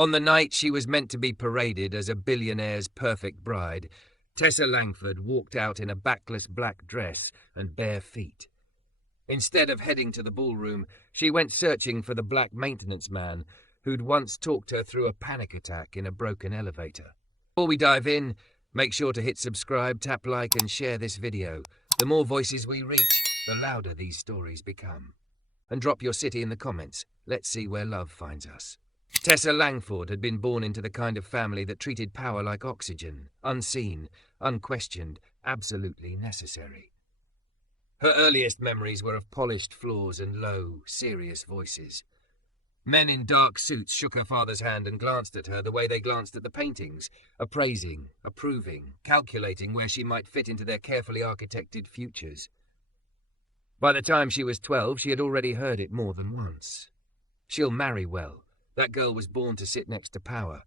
On the night she was meant to be paraded as a billionaire's perfect bride, Tessa Langford walked out in a backless black dress and bare feet. Instead of heading to the ballroom, she went searching for the black maintenance man who'd once talked her through a panic attack in a broken elevator. Before we dive in, make sure to hit subscribe, tap like and share this video. The more voices we reach, the louder these stories become. And drop your city in the comments. Let's see where love finds us. Tessa Langford had been born into the kind of family that treated power like oxygen, unseen, unquestioned, absolutely necessary. Her earliest memories were of polished floors and low, serious voices. Men in dark suits shook her father's hand and glanced at her the way they glanced at the paintings, appraising, approving, calculating where she might fit into their carefully architected futures. By the time she was 12, she had already heard it more than once. She'll marry well. That girl was born to sit next to power.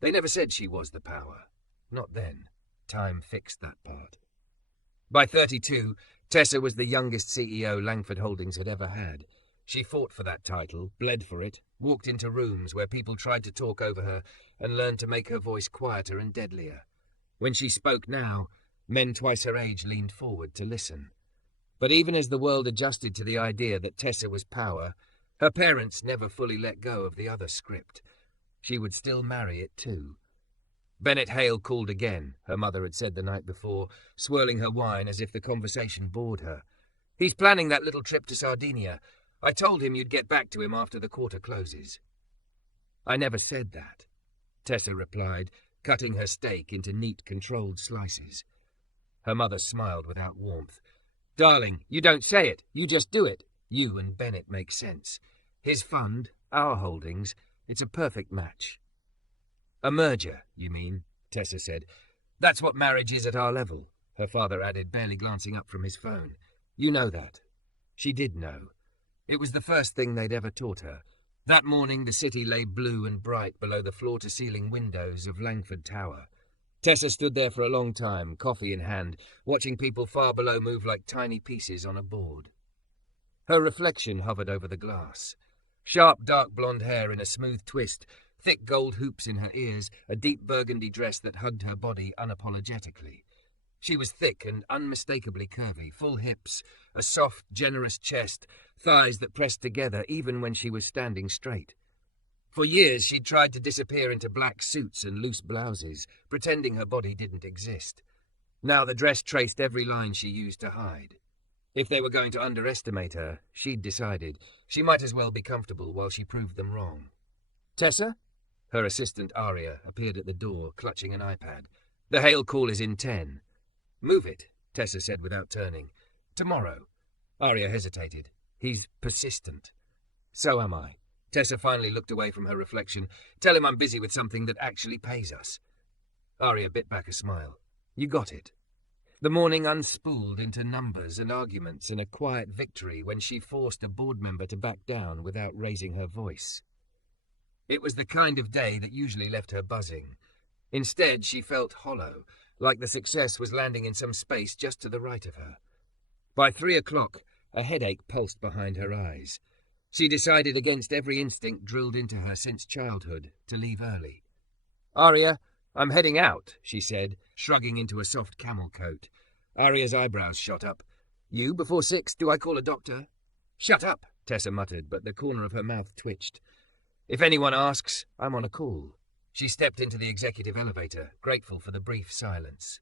They never said she was the power. Not then. Time fixed that part. By 32, Tessa was the youngest CEO Langford Holdings had ever had. She fought for that title, bled for it, walked into rooms where people tried to talk over her and learned to make her voice quieter and deadlier. When she spoke now, men twice her age leaned forward to listen. But even as the world adjusted to the idea that Tessa was power, her parents never fully let go of the other script. She would still marry it too. Bennett Hale called again, her mother had said the night before, swirling her wine as if the conversation bored her. He's planning that little trip to Sardinia. I told him you'd get back to him after the quarter closes. I never said that, Tessa replied, cutting her steak into neat, controlled slices. Her mother smiled without warmth. Darling, you don't say it, you just do it. You and Bennett make sense. His fund, our holdings, it's a perfect match. A merger, you mean, Tessa said. That's what marriage is at our level, her father added, barely glancing up from his phone. You know that. She did know. It was the first thing they'd ever taught her. That morning the city lay blue and bright below the floor-to-ceiling windows of Langford Tower. Tessa stood there for a long time, coffee in hand, watching people far below move like tiny pieces on a board. Her reflection hovered over the glass. Sharp, dark blonde hair in a smooth twist, thick gold hoops in her ears, a deep burgundy dress that hugged her body unapologetically. She was thick and unmistakably curvy, full hips, a soft, generous chest, thighs that pressed together even when she was standing straight. For years she'd tried to disappear into black suits and loose blouses, pretending her body didn't exist. Now the dress traced every line she used to hide. If they were going to underestimate her, she'd decided, she might as well be comfortable while she proved them wrong. Tessa? Her assistant, Aria, appeared at the door, clutching an iPad. The Hale call is in 10. Move it, Tessa said without turning. Tomorrow. Aria hesitated. He's persistent. So am I. Tessa finally looked away from her reflection. Tell him I'm busy with something that actually pays us. Aria bit back a smile. You got it. The morning unspooled into numbers and arguments and a quiet victory when she forced a board member to back down without raising her voice. It was the kind of day that usually left her buzzing. Instead, she felt hollow, like the success was landing in some space just to the right of her. By 3 o'clock, a headache pulsed behind her eyes. She decided against every instinct drilled into her since childhood to leave early. Aria, I'm heading out, she said, shrugging into a soft camel coat. Aria's eyebrows shot up. You, before 6? Do I call a doctor? Shut up, Tessa muttered, but the corner of her mouth twitched. If anyone asks, I'm on a call. She stepped into the executive elevator, grateful for the brief silence.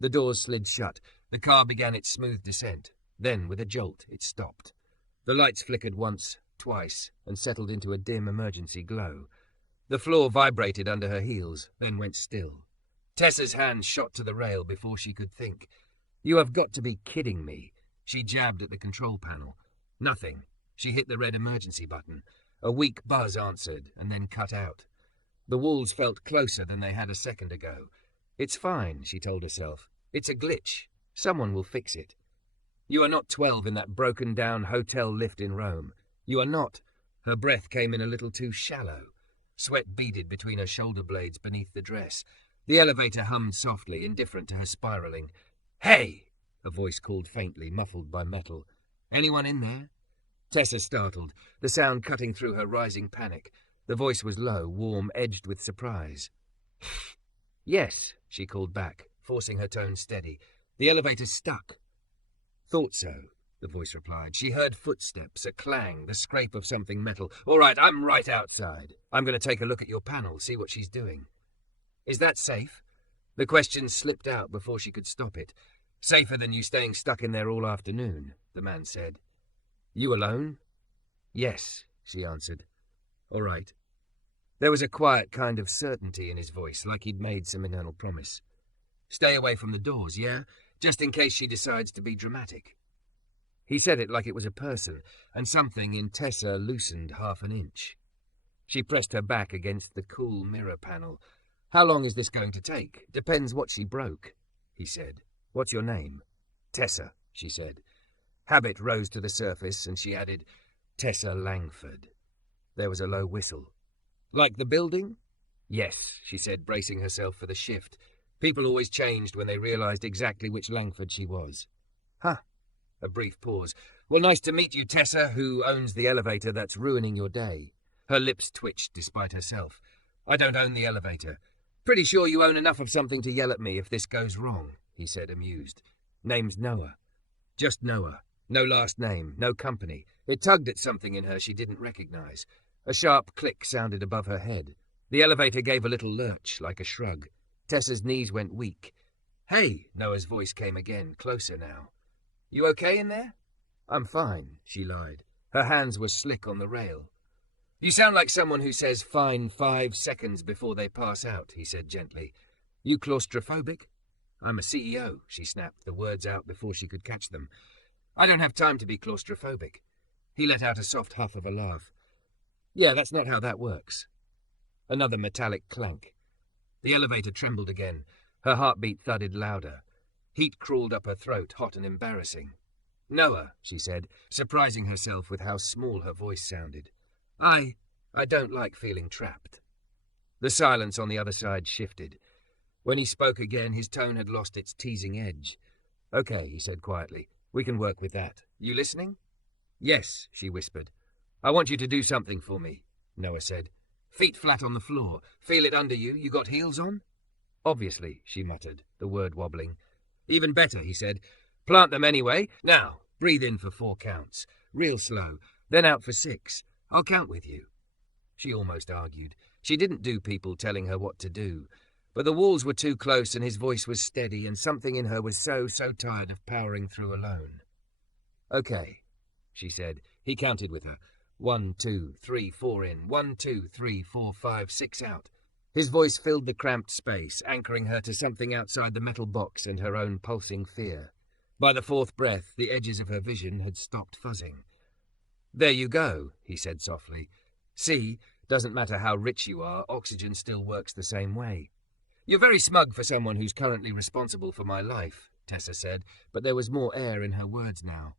The doors slid shut. The car began its smooth descent. Then, with a jolt, it stopped. The lights flickered once, twice, and settled into a dim emergency glow. The floor vibrated under her heels, then went still. Tessa's hand shot to the rail before she could think. You have got to be kidding me. She jabbed at the control panel. Nothing. She hit the red emergency button. A weak buzz answered, and then cut out. The walls felt closer than they had a second ago. It's fine, she told herself. It's a glitch. Someone will fix it. You are not 12 in that broken-down hotel lift in Rome. You are not. Her breath came in a little too shallow. Sweat beaded between her shoulder blades beneath the dress. The elevator hummed softly, indifferent to her spiraling. Hey! A voice called faintly, muffled by metal. Anyone in there? Tessa startled, the sound cutting through her rising panic. The voice was low, warm, edged with surprise. Yes, she called back, forcing her tone steady. The elevator's stuck. Thought so, the voice replied. She heard footsteps, a clang, the scrape of something metal. All right, I'm right outside. I'm going to take a look at your panel, see what she's doing. Is that safe? The question slipped out before she could stop it. Safer than you staying stuck in there all afternoon, the man said. You alone? Yes, she answered. All right. There was a quiet kind of certainty in his voice, like he'd made some internal promise. Stay away from the doors, yeah? Just in case she decides to be dramatic. He said it like it was a person, and something in Tessa loosened half an inch. She pressed her back against the cool mirror panel. How long is this going to take? Depends what she broke, he said. What's your name? Tessa, she said. Habit rose to the surface, and she added, Tessa Langford. There was a low whistle. Like the building? Yes, she said, bracing herself for the shift. People always changed when they realized exactly which Langford she was. Huh. A brief pause. Well, nice to meet you, Tessa, who owns the elevator that's ruining your day. Her lips twitched despite herself. I don't own the elevator. Pretty sure you own enough of something to yell at me if this goes wrong, he said, amused. Name's Noah. Just Noah. No last name, no company. It tugged at something in her she didn't recognize. A sharp click sounded above her head. The elevator gave a little lurch, like a shrug. Tessa's knees went weak. Hey, Noah's voice came again, closer now. You okay in there? I'm fine, she lied. Her hands were slick on the rail. You sound like someone who says fine 5 seconds before they pass out, he said gently. You claustrophobic? I'm a CEO, she snapped, the words out before she could catch them. I don't have time to be claustrophobic. He let out a soft huff of a laugh. Yeah, that's not how that works. Another metallic clank. The elevator trembled again. Her heartbeat thudded louder. Heat crawled up her throat, hot and embarrassing. Noah, she said, surprising herself with how small her voice sounded. I don't like feeling trapped. The silence on the other side shifted. When he spoke again, his tone had lost its teasing edge. Okay, he said quietly. We can work with that. You listening? Yes, she whispered. I want you to do something for me, Noah said. Feet flat on the floor. Feel it under you. You got heels on? Obviously, she muttered, the word wobbling. Even better, he said. Plant them anyway. Now, breathe in for 4 counts. Real slow. Then out for 6. I'll count with you. She almost argued. She didn't do people telling her what to do. But the walls were too close and his voice was steady and something in her was so tired of powering through alone. Okay, she said. He counted with her. 1, 2, 3, 4 in. 1, 2, 3, 4, 5, 6 out. His voice filled the cramped space, anchoring her to something outside the metal box and her own pulsing fear. By the 4th breath, the edges of her vision had stopped fuzzing. There you go, he said softly. See, doesn't matter how rich you are, oxygen still works the same way. You're very smug for someone who's currently responsible for my life, Tessa said, but there was more air in her words now.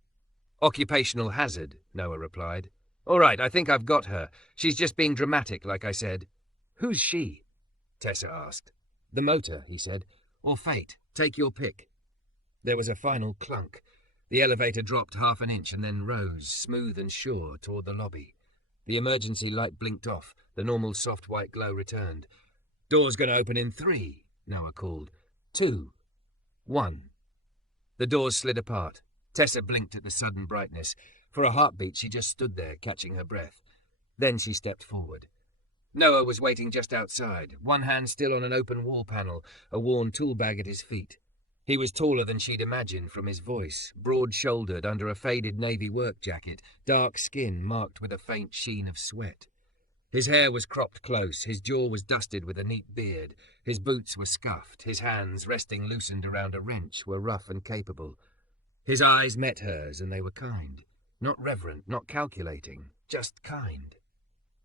Occupational hazard, Noah replied. All right, I think I've got her. She's just being dramatic, like I said. Who's she? Tessa asked. The motor, he said. Or fate. Take your pick. There was a final clunk. The elevator dropped half an inch and then rose, smooth and sure, toward the lobby. The emergency light blinked off. The normal soft white glow returned. Door's going to open in 3, Noah called. 2. 1. The doors slid apart. Tessa blinked at the sudden brightness. For a heartbeat, she just stood there, catching her breath. Then she stepped forward. Noah was waiting just outside, one hand still on an open wall panel, a worn tool bag at his feet. He was taller than she'd imagined from his voice, broad-shouldered under a faded navy work jacket, dark skin marked with a faint sheen of sweat. His hair was cropped close, his jaw was dusted with a neat beard, his boots were scuffed, his hands, resting loosened around a wrench, were rough and capable. His eyes met hers, and they were kind. Not reverent, not calculating, just kind.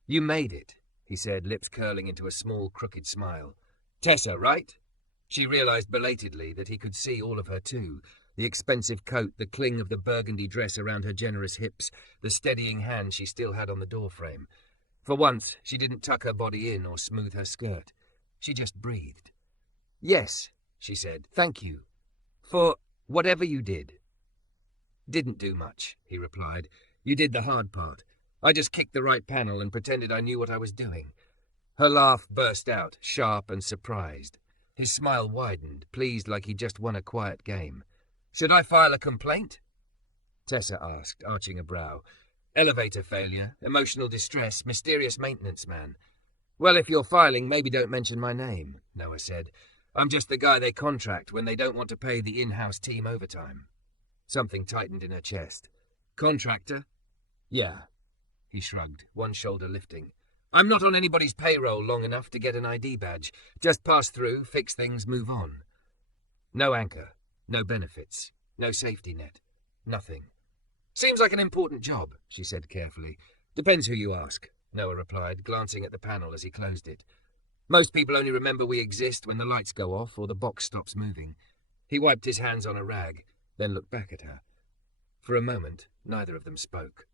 You made it, he said, lips curling into a small, crooked smile. Tessa, right? She realized belatedly that he could see all of her too, the expensive coat, the cling of the burgundy dress around her generous hips, the steadying hand she still had on the doorframe. For once, she didn't tuck her body in or smooth her skirt. She just breathed. Yes, she said, thank you. For whatever you did. Didn't do much, he replied. You did the hard part. I just kicked the right panel and pretended I knew what I was doing." Her laugh burst out, sharp and surprised. His smile widened, pleased like he'd just won a quiet game. "Should I file a complaint?" Tessa asked, arching a brow. "Elevator failure, emotional distress, mysterious maintenance man." "Well, if you're filing, maybe don't mention my name," Noah said. "I'm just the guy they contract when they don't want to pay the in-house team overtime." Something tightened in her chest. "Contractor?" "Yeah." He shrugged, one shoulder lifting. "I'm not on anybody's payroll long enough to get an ID badge. Just pass through, fix things, move on. No anchor, no benefits, no safety net, nothing." "Seems like an important job," she said carefully. "Depends who you ask," Noah replied, glancing at the panel as he closed it. "Most people only remember we exist when the lights go off or the box stops moving." He wiped his hands on a rag, then looked back at her. For a moment, neither of them spoke.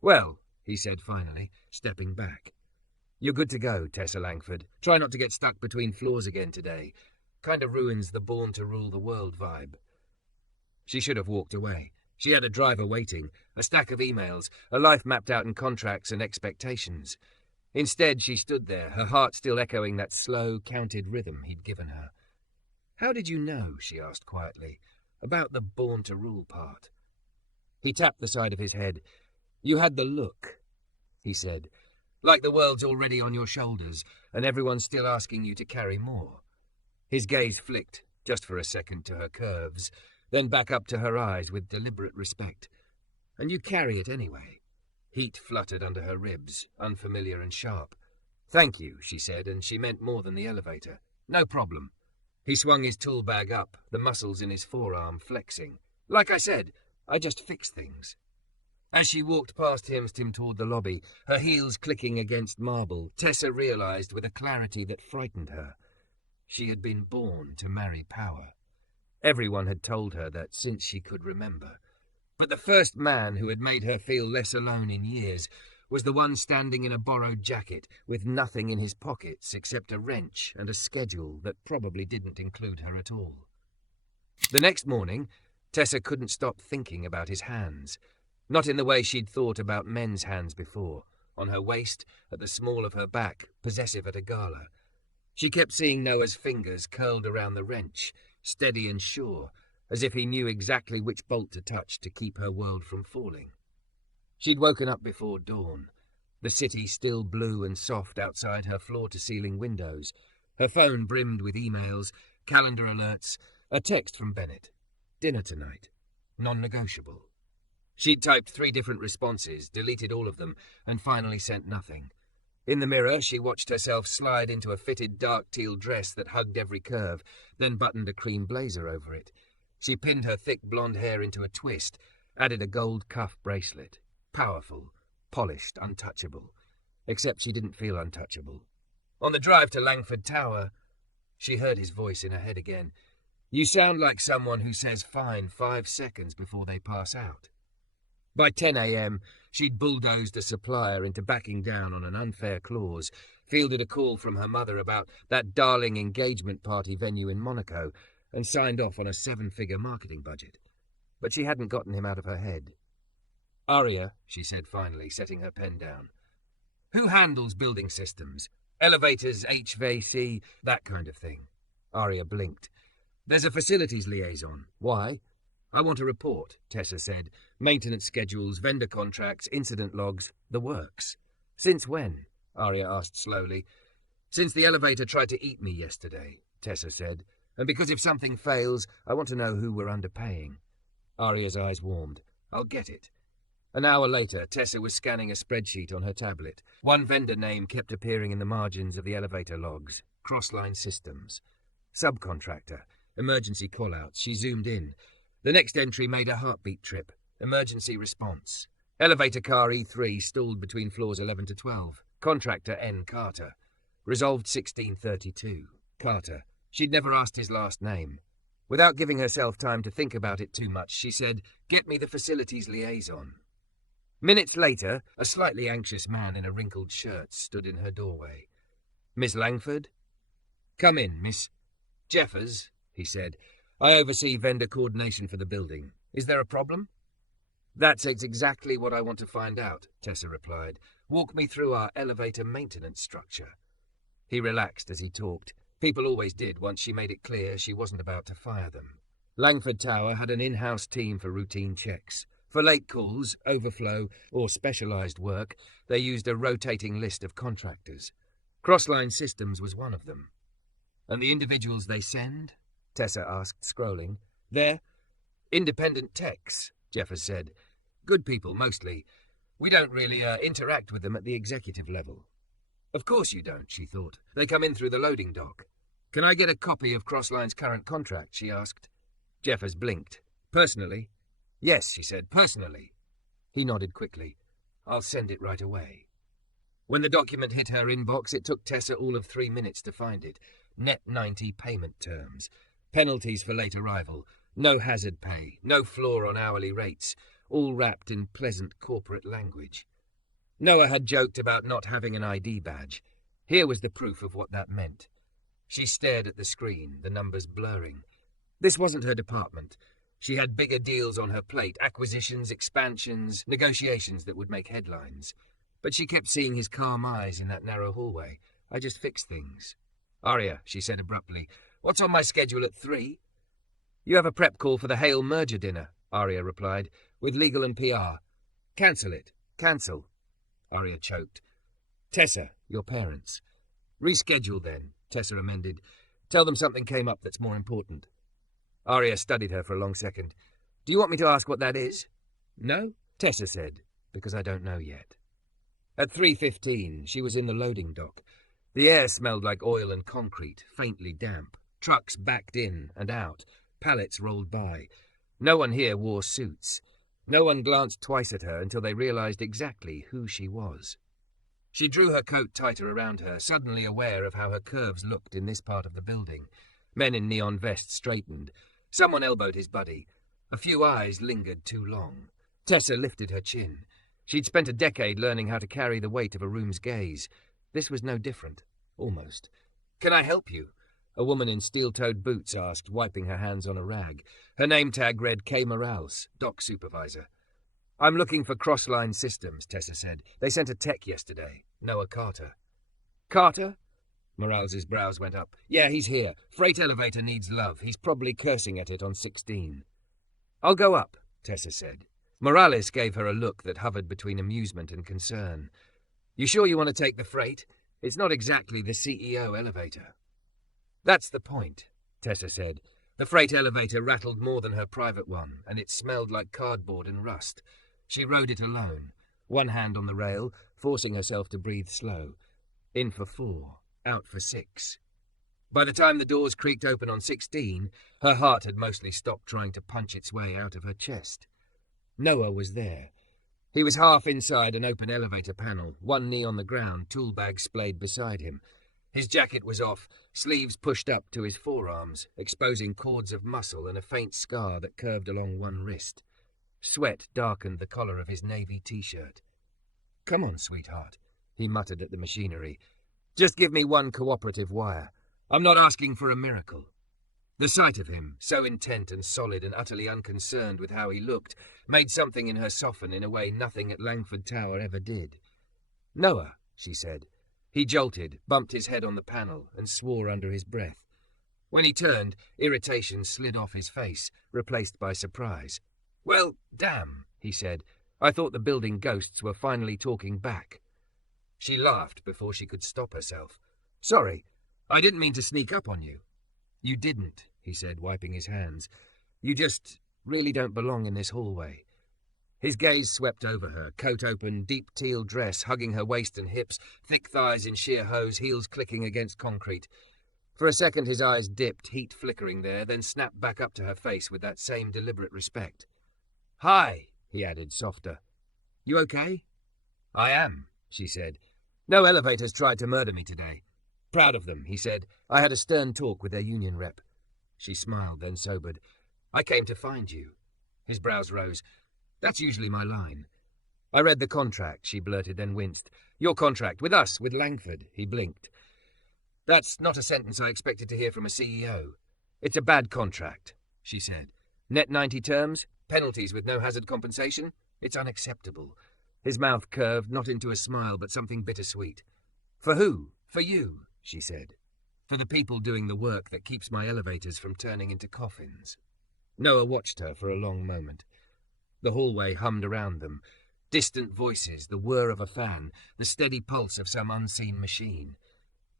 "Well," he said finally, stepping back. "You're good to go, Tessa Langford. Try not to get stuck between floors again today. Kinda ruins the born-to-rule-the-world vibe." She should have walked away. She had a driver waiting, a stack of emails, a life mapped out in contracts and expectations. Instead, she stood there, her heart still echoing that slow, counted rhythm he'd given her. "How did you know," she asked quietly, "about the born-to-rule part?" He tapped the side of his head. "You had the look," he said. "Like the world's already on your shoulders, and everyone's still asking you to carry more." His gaze flicked, just for a second, to her curves, then back up to her eyes with deliberate respect. "And you carry it anyway." Heat fluttered under her ribs, unfamiliar and sharp. "Thank you," she said, and she meant more than the elevator. "No problem." He swung his tool bag up, the muscles in his forearm flexing. "Like I said, I just fix things." As she walked past him toward the lobby, her heels clicking against marble, Tessa realized with a clarity that frightened her. She had been born to marry power. Everyone had told her that since she could remember. But the first man who had made her feel less alone in years was the one standing in a borrowed jacket with nothing in his pockets except a wrench and a schedule that probably didn't include her at all. The next morning, Tessa couldn't stop thinking about his hands. Not in the way she'd thought about men's hands before, on her waist, at the small of her back, possessive at a gala. She kept seeing Noah's fingers curled around the wrench, steady and sure, as if he knew exactly which bolt to touch to keep her world from falling. She'd woken up before dawn, the city still blue and soft outside her floor-to-ceiling windows. Her phone brimmed with emails, calendar alerts, a text from Bennett. Dinner tonight. Non-negotiable. She'd typed 3 different responses, deleted all of them, and finally sent nothing. In the mirror, she watched herself slide into a fitted dark teal dress that hugged every curve, then buttoned a cream blazer over it. She pinned her thick blonde hair into a twist, added a gold cuff bracelet. Powerful, polished, untouchable. Except she didn't feel untouchable. On the drive to Langford Tower, she heard his voice in her head again. "You sound like someone who says fine 5 seconds before they pass out." By 10 a.m., she'd bulldozed a supplier into backing down on an unfair clause, fielded a call from her mother about that darling engagement party venue in Monaco, and signed off on a 7-figure marketing budget. But she hadn't gotten him out of her head. "Aria," she said finally, setting her pen down. "Who handles building systems? Elevators, HVAC, that kind of thing." Aria blinked. "There's a facilities liaison. Why?" "I want a report," Tessa said. "Maintenance schedules, vendor contracts, incident logs, the works." "Since when?" Aria asked slowly. "Since the elevator tried to eat me yesterday," Tessa said. "And because if something fails, I want to know who we're underpaying." Aria's eyes warmed. "I'll get it." An hour later, Tessa was scanning a spreadsheet on her tablet. One vendor name kept appearing in the margins of the elevator logs. Crossline Systems. Subcontractor. Emergency callouts. She zoomed in. The next entry made a heartbeat trip. Emergency response. Elevator car E3 stalled between floors 11 to 12. Contractor N. Carter. Resolved 1632. Carter. She'd never asked his last name. Without giving herself time to think about it too much, she said, "Get me the facilities liaison." Minutes later, a slightly anxious man in a wrinkled shirt stood in her doorway. "Miss Langford?" "Come in, Miss Jeffers," he said. "I oversee vendor coordination for the building. Is there a problem?" That's exactly what I want to find out, Tessa replied. Walk me through our elevator maintenance structure. He relaxed as he talked. People always did once she made it clear she wasn't about to fire them. Langford Tower had an in-house team for routine checks. For late calls, overflow, or specialised work, they used a rotating list of contractors. Crossline Systems was one of them. And the individuals they send? Tessa asked, scrolling. They're independent techs, Jeffers said. Good people, mostly. We don't really interact with them at the executive level. Of course you don't, she thought. They come in through the loading dock. Can I get a copy of Crossline's current contract, she asked. Jeffers blinked. Personally? Yes, she said, personally. He nodded quickly. I'll send it right away. When the document hit her inbox, it took Tessa all of 3 minutes to find it. Net 90 payment terms. Penalties for late arrival. No hazard pay. No floor on hourly rates. All wrapped in pleasant corporate language. Noah had joked about not having an ID badge. Here was the proof of what that meant. She stared at the screen, the numbers blurring. This wasn't her department. She had bigger deals on her plate, acquisitions, expansions, negotiations that would make headlines. But she kept seeing his calm eyes in that narrow hallway. I just fixed things. Aria, she said abruptly, what's on my schedule at 3? You have a prep call for the Hale merger dinner, Aria replied, with legal and PR. Cancel it. Cancel. Aria choked. Tessa, your parents. Reschedule then, Tessa amended. Tell them something came up that's more important. Aria studied her for a long second. Do you want me to ask what that is? No, Tessa said, because I don't know yet. At 3:15, she was in the loading dock. The air smelled like oil and concrete, faintly damp. Trucks backed in and out. Pallets rolled by. No one here wore suits. No one glanced twice at her until they realized exactly who she was. She drew her coat tighter around her, suddenly aware of how her curves looked in this part of the building. Men in neon vests straightened. Someone elbowed his buddy. A few eyes lingered too long. Tessa lifted her chin. She'd spent a decade learning how to carry the weight of a room's gaze. This was no different, almost. Can I help you? A woman in steel-toed boots asked, wiping her hands on a rag. Her name tag read K. Morales, dock supervisor. I'm looking for Crossline Systems, Tessa said. They sent a tech yesterday, Noah Carter. Carter? Morales's brows went up. Yeah, he's here. Freight elevator needs love. He's probably cursing at it on 16. I'll go up, Tessa said. Morales gave her a look that hovered between amusement and concern. You sure you want to take the freight? It's not exactly the CEO elevator. That's the point, Tessa said. The freight elevator rattled more than her private one, and it smelled like cardboard and rust. She rode it alone, one hand on the rail, forcing herself to breathe slow. In for 4, out for 6. By the time the doors creaked open on 16, her heart had mostly stopped trying to punch its way out of her chest. Noah was there. He was half inside an open elevator panel, one knee on the ground, tool bag splayed beside him. His jacket was off, sleeves pushed up to his forearms, exposing cords of muscle and a faint scar that curved along one wrist. Sweat darkened the collar of his navy t-shirt. Come on, sweetheart, he muttered at the machinery. Just give me one cooperative wire. I'm not asking for a miracle. The sight of him, so intent and solid and utterly unconcerned with how he looked, made something in her soften in a way nothing at Langford Tower ever did. Noah, she said. He jolted, bumped his head on the panel, and swore under his breath. When he turned, irritation slid off his face, replaced by surprise. Well, damn, he said. I thought the building ghosts were finally talking back. She laughed before she could stop herself. Sorry, I didn't mean to sneak up on you. You didn't, he said, wiping his hands. You just really don't belong in this hallway. His gaze swept over her, coat open, deep teal dress hugging her waist and hips, thick thighs in sheer hose, heels clicking against concrete. For a second his eyes dipped, heat flickering there, then snapped back up to her face with that same deliberate respect. Hi, he added, softer. You okay? I am, she said. No elevators tried to murder me today. Proud of them, he said. I had a stern talk with their union rep. She smiled, then sobered. I came to find you. His brows rose. That's usually my line. I read the contract, she blurted, then winced. Your contract, with us, with Langford, he blinked. That's not a sentence I expected to hear from a CEO. It's a bad contract, she said. Net 90 terms, penalties with no hazard compensation. It's unacceptable. His mouth curved, not into a smile, but something bittersweet. For who? For you, she said. For the people doing the work that keeps my elevators from turning into coffins. Noah watched her for a long moment. The hallway hummed around them. Distant voices, the whir of a fan, the steady pulse of some unseen machine.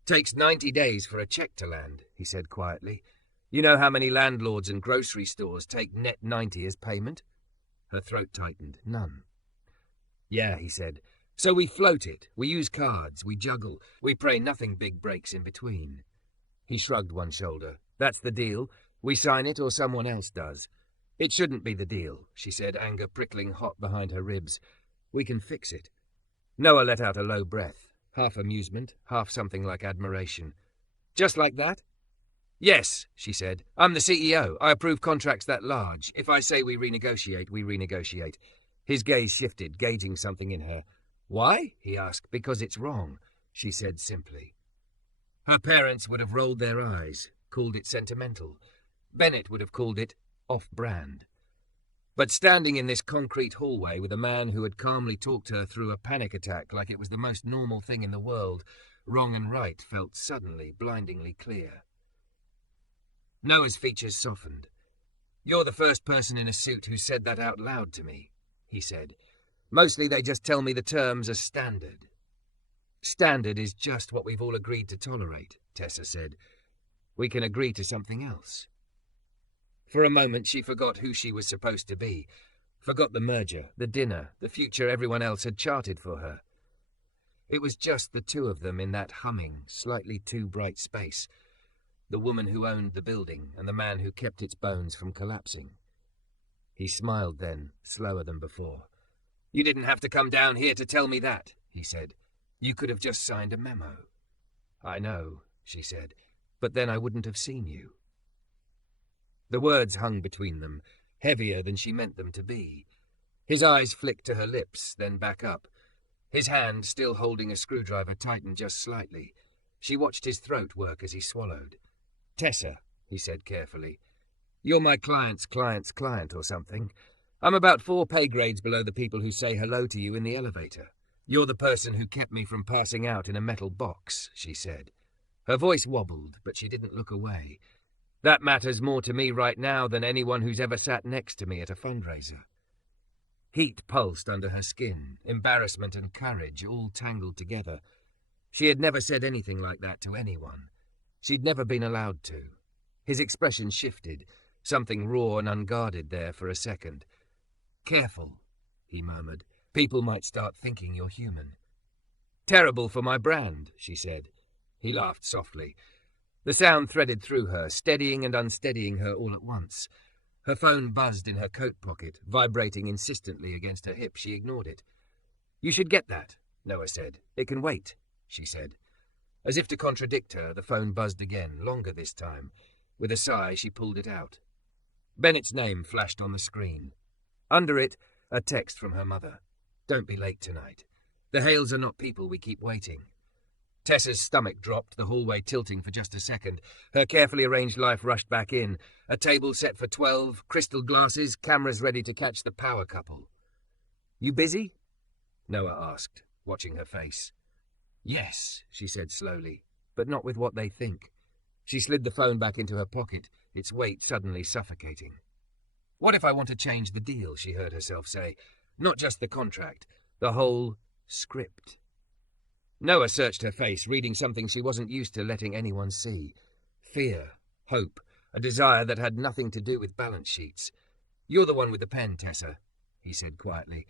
Takes 90 days for a check to land, he said quietly. You know how many landlords and grocery stores take net 90 as payment? Her throat tightened. None. Yeah, he said. So we float it. We use cards. We juggle. We pray nothing big breaks in between. He shrugged one shoulder. That's the deal. We sign it or someone else does. It shouldn't be the deal, she said, anger prickling hot behind her ribs. We can fix it. Noah let out a low breath, half amusement, half something like admiration. Just like that? Yes, she said. I'm the CEO. I approve contracts that large. If I say we renegotiate, we renegotiate. His gaze shifted, gauging something in her. Why? He asked. Because it's wrong, she said simply. Her parents would have rolled their eyes, called it sentimental. Bennett would have called it off-brand. But standing in this concrete hallway with a man who had calmly talked her through a panic attack like it was the most normal thing in the world, wrong and right felt suddenly blindingly clear. Noah's features softened. You're the first person in a suit who said that out loud to me, he said. Mostly they just tell me the terms are standard. Standard is just what we've all agreed to tolerate, Tessa said. We can agree to something else. For a moment she forgot who she was supposed to be, forgot the merger, the dinner, the future everyone else had charted for her. It was just the two of them in that humming, slightly too bright space, the woman who owned the building and the man who kept its bones from collapsing. He smiled then, slower than before. You didn't have to come down here to tell me that, he said. You could have just signed a memo. I know, she said, but then I wouldn't have seen you. The words hung between them, heavier than she meant them to be. His eyes flicked to her lips, then back up. His hand, still holding a screwdriver, tightened just slightly. She watched his throat work as he swallowed. Tessa, he said carefully, you're my client's client's client or something. I'm about 4 pay grades below the people who say hello to you in the elevator. You're the person who kept me from passing out in a metal box, she said. Her voice wobbled, but she didn't look away. That matters more to me right now than anyone who's ever sat next to me at a fundraiser. Heat pulsed under her skin, embarrassment and courage all tangled together. She had never said anything like that to anyone. She'd never been allowed to. His expression shifted, something raw and unguarded there for a second. Careful, he murmured. People might start thinking you're human. Terrible for my brand, she said. He laughed softly. The sound threaded through her, steadying and unsteadying her all at once. Her phone buzzed in her coat pocket, vibrating insistently against her hip. She ignored it. You should get that, Noah said. It can wait, she said. As if to contradict her, the phone buzzed again, longer this time. With a sigh, she pulled it out. Bennett's name flashed on the screen. Under it, a text from her mother. Don't be late tonight. The Hales are not people we keep waiting. Tessa's stomach dropped, the hallway tilting for just a second. Her carefully arranged life rushed back in. A table set for 12, crystal glasses, cameras ready to catch the power couple. You busy? Noah asked, watching her face. Yes, she said slowly, but not with what they think. She slid the phone back into her pocket, its weight suddenly suffocating. What if I want to change the deal, she heard herself say. Not just the contract, the whole script. Noah searched her face, reading something she wasn't used to letting anyone see. Fear, hope, a desire that had nothing to do with balance sheets. You're the one with the pen, Tessa, he said quietly.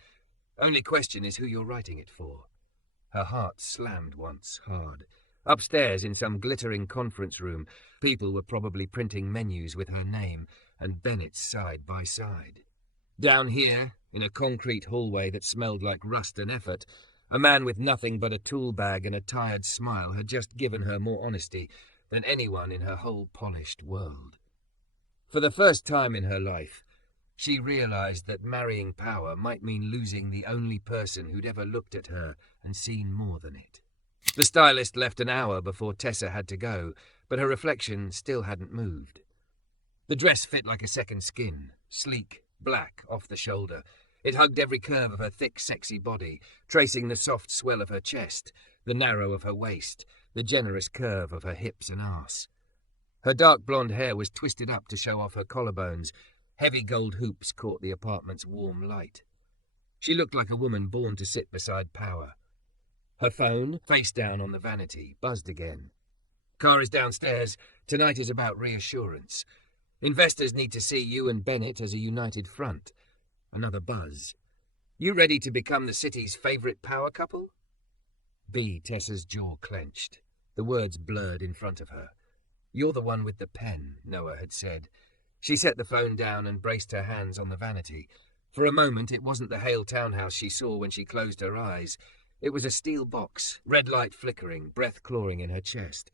Only question is who you're writing it for. Her heart slammed once, hard. Upstairs in some glittering conference room, people were probably printing menus with her name and Bennett's side by side. Down here, in a concrete hallway that smelled like rust and effort, a man with nothing but a tool bag and a tired smile had just given her more honesty than anyone in her whole polished world. For the first time in her life, she realized that marrying power might mean losing the only person who'd ever looked at her and seen more than it. The stylist left an hour before Tessa had to go, but her reflection still hadn't moved. The dress fit like a second skin, sleek, black, off the shoulder. It hugged every curve of her thick, sexy body, tracing the soft swell of her chest, the narrow of her waist, the generous curve of her hips and arse. Her dark blonde hair was twisted up to show off her collarbones. Heavy gold hoops caught the apartment's warm light. She looked like a woman born to sit beside power. Her phone, face down on the vanity, buzzed again. "Car is downstairs. Tonight is about reassurance. Investors need to see you and Bennett as a united front." Another buzz. "You ready to become the city's favourite power couple?" Tessa's jaw clenched. The words blurred in front of her. "You're the one with the pen," Noah had said. She set the phone down and braced her hands on the vanity. For a moment, it wasn't the Hale townhouse she saw when she closed her eyes. It was a steel box, red light flickering, breath clawing in her chest.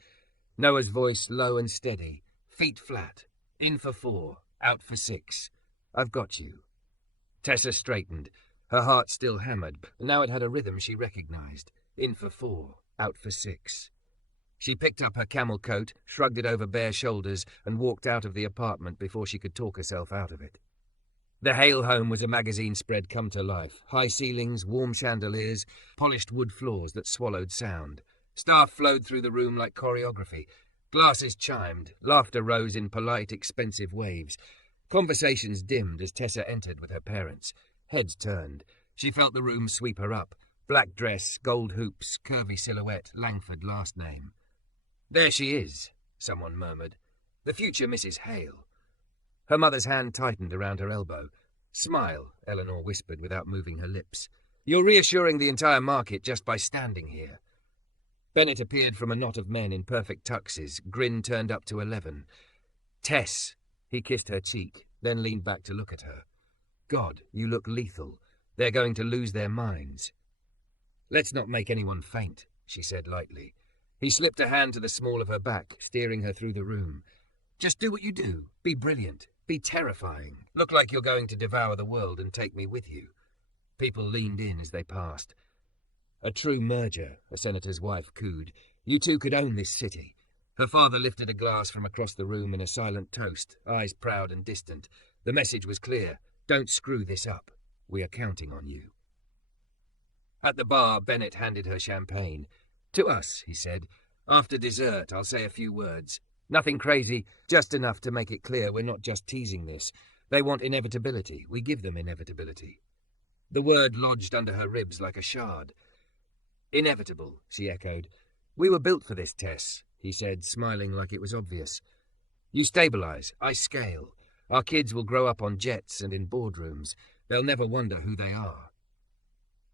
Noah's voice low and steady. "Feet flat. In for 4. Out for 6. I've got you." Tessa straightened. Her heart still hammered, but now it had a rhythm she recognized. In for 4. Out for 6. She picked up her camel coat, shrugged it over bare shoulders, and walked out of the apartment before she could talk herself out of it. The Hale home was a magazine spread come to life. High ceilings, warm chandeliers, polished wood floors that swallowed sound. Staff flowed through the room like choreography. Glasses chimed. Laughter rose in polite, expensive waves. Conversations dimmed as Tessa entered with her parents. Heads turned. She felt the room sweep her up. Black dress, gold hoops, curvy silhouette, Langford last name. "There she is," someone murmured. "The future Mrs. Hale." Her mother's hand tightened around her elbow. "Smile," Eleanor whispered without moving her lips. "You're reassuring the entire market just by standing here." Bennett appeared from a knot of men in perfect tuxes, grin turned up to 11. "Tess," he kissed her cheek, then leaned back to look at her. "God, you look lethal. They're going to lose their minds." "Let's not make anyone faint," she said lightly. He slipped a hand to the small of her back, steering her through the room. "Just do what you do. Be brilliant. Be terrifying. Look like you're going to devour the world and take me with you." People leaned in as they passed. "A true merger," a senator's wife cooed. "You two could own this city." Her father lifted a glass from across the room in a silent toast, eyes proud and distant. The message was clear. "Don't screw this up. We are counting on you." At the bar, Bennett handed her champagne. "To us," he said. "After dessert, I'll say a few words. Nothing crazy, just enough to make it clear we're not just teasing this. They want inevitability. We give them inevitability." The word lodged under her ribs like a shard. "Inevitable," she echoed. "We were built for this, Tess," he said, smiling like it was obvious. "You stabilize, I scale. Our kids will grow up on jets and in boardrooms. They'll never wonder who they are."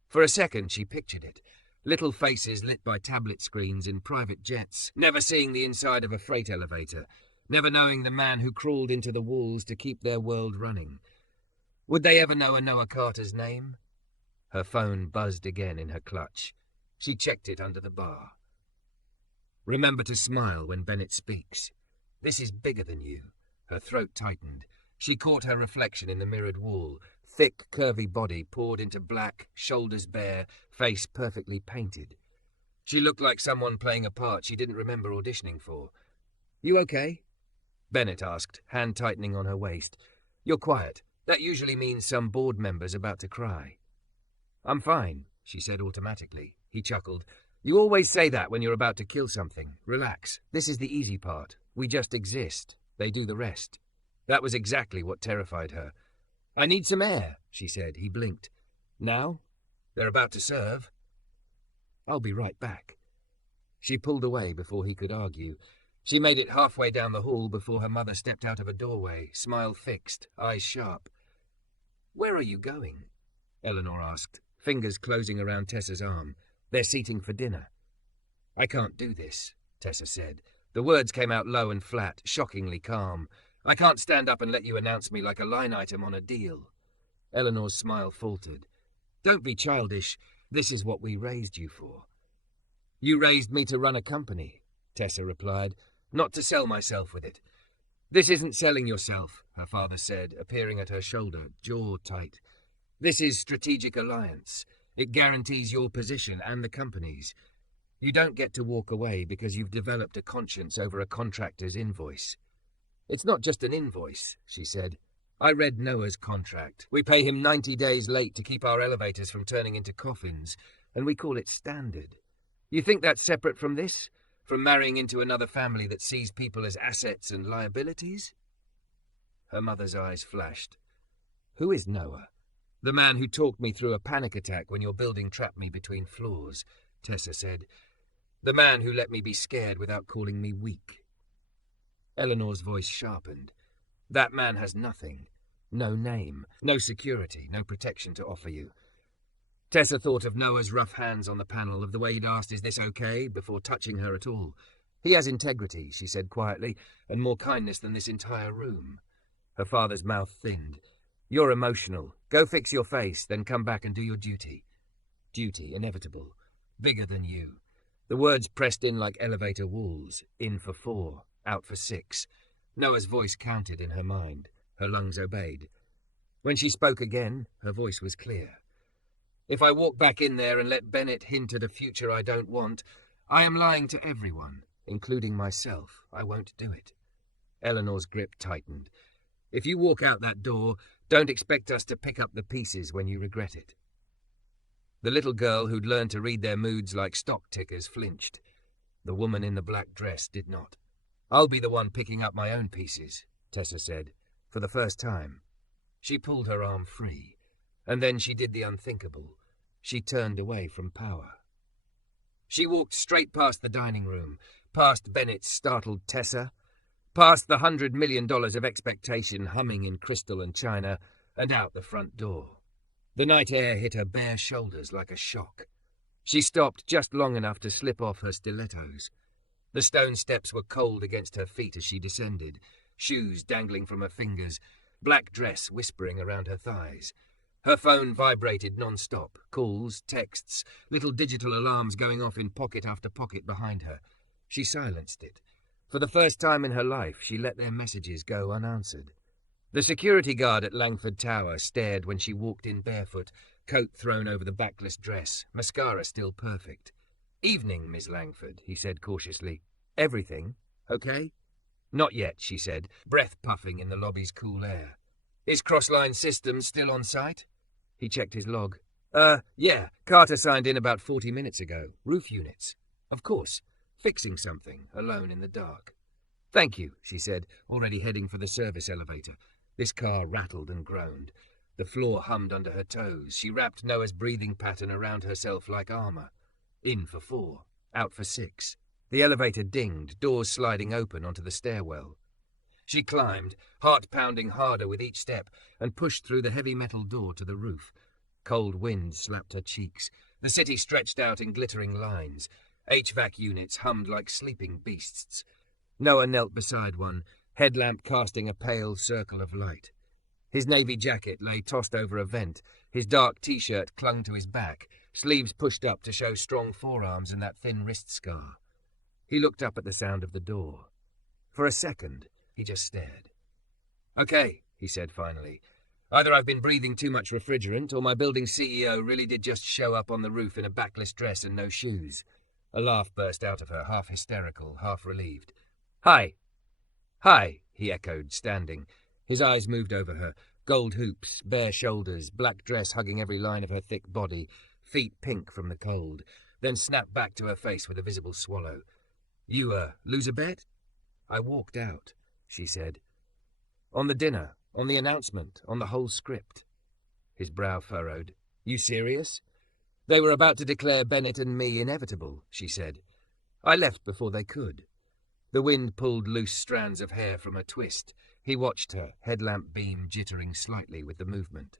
For a second, she pictured it. Little faces lit by tablet screens in private jets, never seeing the inside of a freight elevator, never knowing the man who crawled into the walls to keep their world running. Would they ever know a Noah Carter's name? Her phone buzzed again in her clutch. She checked it under the bar. "Remember to smile when Bennett speaks. This is bigger than you." Her throat tightened. She caught her reflection in the mirrored wall. Thick, curvy body poured into black, shoulders bare, face perfectly painted. She looked like someone playing a part she didn't remember auditioning for. "You okay?" Bennett asked, hand tightening on her waist. "You're quiet. That usually means some board member's about to cry." "I'm fine," she said automatically. He chuckled. "You always say that when you're about to kill something. Relax. This is the easy part. We just exist. They do the rest." That was exactly what terrified her. "I need some air," she said. He blinked. "Now? They're about to serve." "I'll be right back." She pulled away before he could argue. She made it halfway down the hall before her mother stepped out of a doorway, smile fixed, eyes sharp. "Where are you going?" Eleanor asked, fingers closing around Tessa's arm. "They're seating for dinner." "I can't do this," Tessa said. The words came out low and flat, shockingly calm. "I can't stand up and let you announce me like a line item on a deal." Eleanor's smile faltered. "Don't be childish. This is what we raised you for." "You raised me to run a company," Tessa replied, "not to sell myself with it." "This isn't selling yourself," her father said, appearing at her shoulder, jaw tight. "This is strategic alliance. It guarantees your position and the company's. You don't get to walk away because you've developed a conscience over a contractor's invoice." "It's not just an invoice," she said. I read Noah's contract. We pay him 90 days late to keep our elevators from turning into coffins, and we call it standard. You think that's separate from this? From marrying into another family that sees people as assets and liabilities? Her mother's eyes flashed. Who is Noah? The man who talked me through a panic attack when your building trapped me between floors, Tessa said. The man who let me be scared without calling me weak. Eleanor's voice sharpened. That man has nothing. No name, no security, no protection to offer you. Tessa thought of Noah's rough hands on the panel, of the way he'd asked, "Is this okay?" before touching her at all. He has integrity, she said quietly, and more kindness than this entire room. Her father's mouth thinned. You're emotional. Go fix your face, then come back and do your duty. Duty, inevitable. Bigger than you. The words pressed in like elevator walls. In for 4, out for 6. Noah's voice counted in her mind. Her lungs obeyed. When she spoke again, her voice was clear. If I walk back in there and let Bennett hint at a future I don't want, I am lying to everyone, including myself. I won't do it. Eleanor's grip tightened. If you walk out that door, don't expect us to pick up the pieces when you regret it. The little girl who'd learned to read their moods like stock tickers flinched. The woman in the black dress did not. I'll be the one picking up my own pieces, Tessa said, for the first time. She pulled her arm free, and then she did the unthinkable. She turned away from power. She walked straight past the dining room, past Bennett's startled Tessa, past the $100 million of expectation humming in crystal and china, and out the front door. The night air hit her bare shoulders like a shock. She stopped just long enough to slip off her stilettos. The stone steps were cold against her feet as she descended, shoes dangling from her fingers, black dress whispering around her thighs. Her phone vibrated non-stop, calls, texts, little digital alarms going off in pocket after pocket behind her. She silenced it. For the first time in her life, she let their messages go unanswered. The security guard at Langford Tower stared when she walked in barefoot, coat thrown over the backless dress, mascara still perfect. "Evening, Miss Langford," he said cautiously. "Everything okay?" "Not yet," she said, breath puffing in the lobby's cool air. "Is Crossline Systems still on site?" He checked his log. Yeah, Carter signed in about 40 minutes ago. Roof units. Of course. Fixing something, alone in the dark. "Thank you," she said, already heading for the service elevator. This car rattled and groaned. The floor hummed under her toes. She wrapped Noah's breathing pattern around herself like armor. In for 4, out for 6. The elevator dinged, doors sliding open onto the stairwell. She climbed, heart pounding harder with each step, and pushed through the heavy metal door to the roof. Cold wind slapped her cheeks. The city stretched out in glittering lines. HVAC units hummed like sleeping beasts. Noah knelt beside one, headlamp casting a pale circle of light. His navy jacket lay tossed over a vent. His dark T-shirt clung to his back, sleeves pushed up to show strong forearms and that thin wrist scar. He looked up at the sound of the door. For a second, he just stared. "Okay," he said finally. "Either I've been breathing too much refrigerant, or my building CEO really did just show up on the roof in a backless dress and no shoes." A laugh burst out of her, half hysterical, half relieved. "Hi." "Hi," he echoed, standing. His eyes moved over her. Gold hoops, bare shoulders, black dress hugging every line of her thick body, feet pink from the cold, then snapped back to her face with a visible swallow. "You, lose a bet?" "I walked out," she said. "On the dinner, on the announcement, on the whole script." His brow furrowed. "You serious?" "They were about to declare Bennett and me inevitable," she said. "I left before they could." The wind pulled loose strands of hair from her twist. He watched her, headlamp beam jittering slightly with the movement.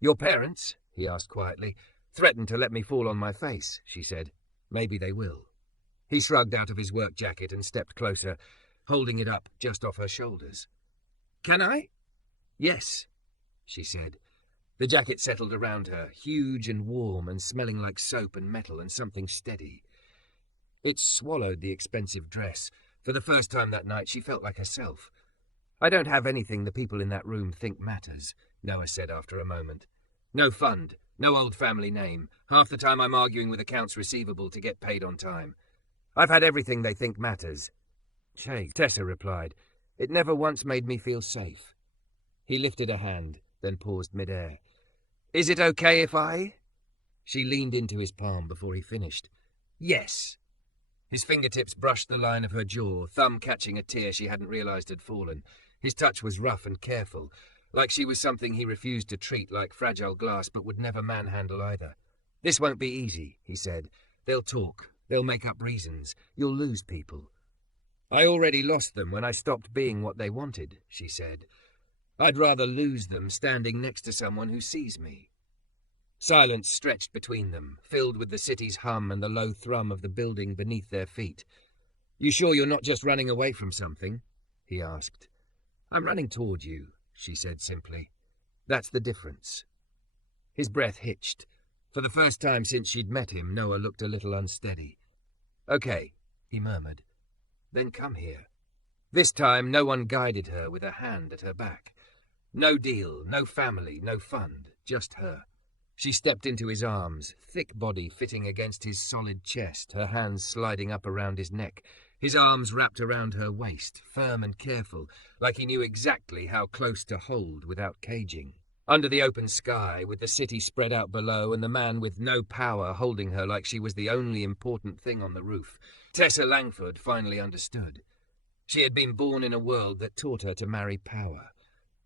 "Your parents," he asked quietly, "threatened to let me fall on my face," she said. "Maybe they will." He shrugged out of his work jacket and stepped closer, holding it up just off her shoulders. "Can I?" "Yes," she said. The jacket settled around her, huge and warm and smelling like soap and metal and something steady. It swallowed the expensive dress. For the first time that night, she felt like herself. "I don't have anything the people in that room think matters," Noah said after a moment. "No fund, no old family name. Half the time I'm arguing with accounts receivable to get paid on time. I've had everything they think matters." "Shay," Tessa replied. "It never once made me feel safe." He lifted a hand, then paused mid-air. "Is it okay if I—" She leaned into his palm before he finished. "Yes." His fingertips brushed the line of her jaw, thumb catching a tear she hadn't realized had fallen. His touch was rough and careful, like she was something he refused to treat like fragile glass but would never manhandle either. "This won't be easy," he said. "They'll talk. They'll make up reasons. You'll lose people." "I already lost them when I stopped being what they wanted," she said. "I'd rather lose them standing next to someone who sees me." Silence stretched between them, filled with the city's hum and the low thrum of the building beneath their feet. "You sure you're not just running away from something?" he asked. "I'm running toward you," she said simply. "That's the difference." His breath hitched. For the first time since she'd met him, Noah looked a little unsteady. "Okay," he murmured. "Then come here." This time no one guided her with a hand at her back. No deal, no family, no fund, just her. She stepped into his arms, thick body fitting against his solid chest, her hands sliding up around his neck, his arms wrapped around her waist, firm and careful, like he knew exactly how close to hold without caging. Under the open sky, with the city spread out below and the man with no power holding her like she was the only important thing on the roof, Tessa Langford finally understood. She had been born in a world that taught her to marry power.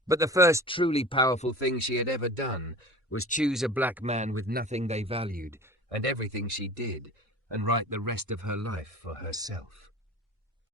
But the first truly powerful thing she had ever done was choose a black man with nothing they valued and everything she did, and write the rest of her life for herself.